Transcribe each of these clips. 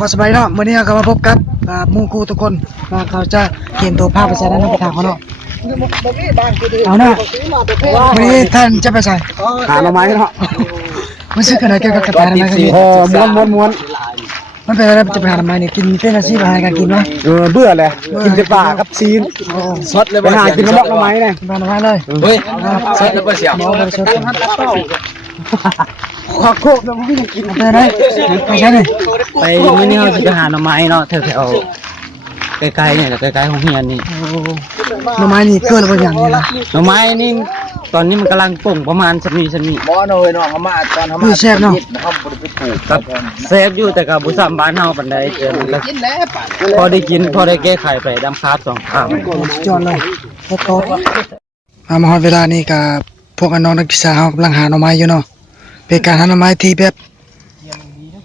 ก็สบายเนาะวันนี้เรามาพบกับหมู่ครูทุกคนเขาจะเขียนตัวภาพไปใส่ด้านหน้าทางเขาเนาะเอาหน้าวันนี้ท่านจะไปใส่หาหน่อไม้เนาะมันซื้อกันอะไรเกี่ยวกับกระต่ายทำไมกันนี่ม้วนมันเป็นอะไรจะไปหาทำไมเนี่ยกินเป็นอาชีพอะไรกันกินวะเบื่อเลยกินแต่ปลากับซีนสดเลยไปหากินน้ำมันหน่อไม้เลยหน่อไม้เลยเฮ้ยสดแล้วก็เสียหมอไปสดขอโคกแล้วไม่ได้กินไปไหนไปใช่ไหมไปมื้อนี้เราจะหาหน่อไม้เนาะแถวๆใกล้ๆเนี่ยใกล้ๆของเฮียนนี่หน่อไม้นี่เกินหรือเปล่าอย่างนี้นะหน่อไม้นี่ตอนนี้มันกำลังป่งประมาณชนิดบ่หน่อยเนาะเขามาตอนเขามาแซ่บเนาะเขาบ่ได้ไปปลูกครับเซฟอยู่แต่กับบุษบบ้านเฮาปานใดเจอมันก็พอได้กินพอได้แก้ไขไปดำคาบ2ครั้งจอดเลยโต๊ะมาฮอดเวลานี้กับพวกน้องนักศึกษาเขากำลังหาหน่อไม้อยู่เนาะเป็นการหาหน่อไม้ที่แบบ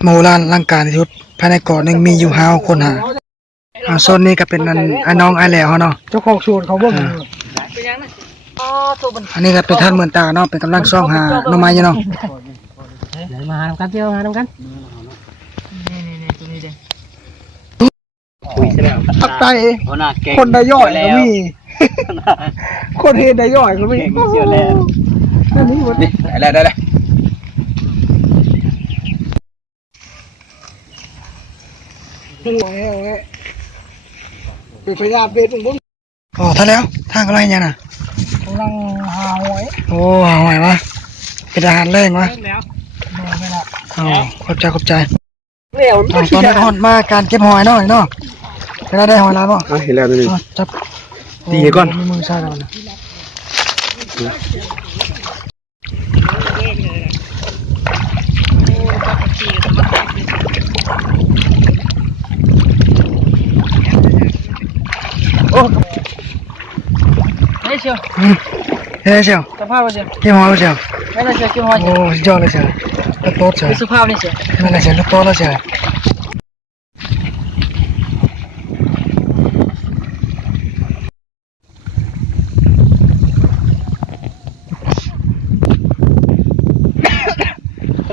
โมลานร่างการที่สุดภายในเกาะนึงมีอยู่5คนหาโซนนี้ก็เป็นน้องไอแหล่เขาเนาะเจ้าของสวนเขาบ่อันนี้ก็เป็นท่านเหมือนตาเนาะเป็นกำลังซ่องหาหน่อไม้อยู่เนาะมาทำกันเที่ยวมาทำกันตักไตคนได้ย่อยก็มีคนเฮ็ดได้ย่อยก็มีอันนี้หมดนี่ได้เป็นพยาเป็นบุ้งอ๋อท่านแล้วทางอะไรเนี่ยน่ะกำลังหาหอยโอ้หาหอยวะเป็นอาหารแรงวะอ๋อขอบใจตอนนี้หอนมาการเก็บหอยเนาะเนาะเวลาได้หอยแล้วป่ะเห็นแล้วนี่จับตีก่อนมือใช่แล้วนะโอ้เฮ้ยเชียวสภาพเลยเชียวเกี่ยวหอยเลยเชียวไม่เลยเชียวเกี่ยวหอยโอ้ยอดเลยเชียวโต๊ะเชียวสภาพนี่เชียวนั่นแหละเชียวโต๊ะแล้วเชียว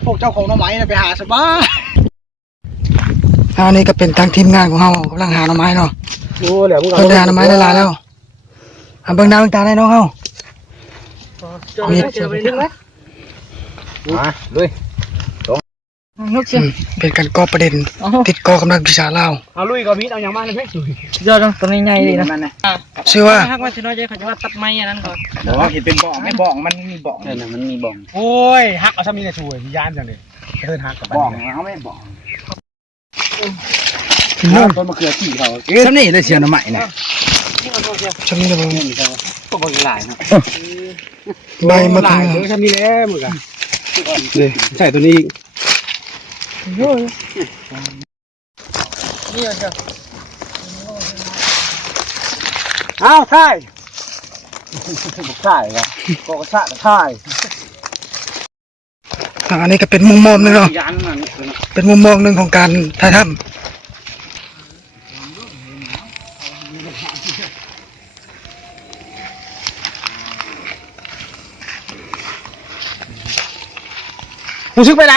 พวกเจ้าของหน่อไม้ไปหาสบายอันนี้ก็เป็นทางทีมงานของเรากำลังหาหน่อไม้เนาะโอ้เดี๋ยวมึงเขาจะหาหน่อไม้ได้หลายแล้วเบิ่งดาวเบิ่งตาได้น้องเขามีเชียวไปนึงไหมมาลุยนกเชียวเป็นการก่อประเด็นติดก่อกำลังวิชาเล่าเอาลุยก็มีเอาอย่างมาเลยเพ่ยอดตัวนี้ใหญ่เลยนะชื่อว่าฮักว่าชื่อน้อยใจเขาจะว่าตัดไม้อันนั้นก่อนบอกว่าเห็นเป็นบ่อไม่บ่อมันมีบ่อเนี่ยมันมีบ่องโอ้ยฮักเอาซะมีแต่ช่วยยานจังเลยเดินฮักกับบ่อเขาไม่บ่อต้นมะเขือขี่เขาซะนี่เลยเสียหน่อไม้นะชมนี่เลยก็บ่หลายนะใบมะเขือซะนี่แหละมึงอ่ะเลยใส่ตัวนี้อ้าวใช่ใช่ครับก็ใช่ใช่อันนี้ก็เป็นมุมมองนึงเนาะเป็นมุมมองนึงของการถ่ายทำหูชึกไปไหน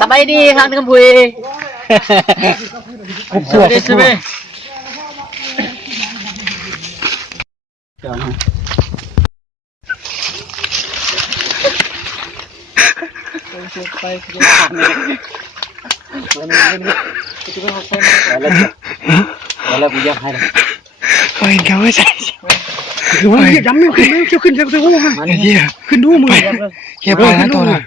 สบายดีทางกำพุยสวัสดีใช่ไหมไปแล้วกูยังให้เลยโอ้ยเขาไม่ใช่คือว่าย้ำไม่ขึ้นขึ้นจะหัวมันเหี้ยขึ้นดูมือเหี้ยไปนะตัวน่ะ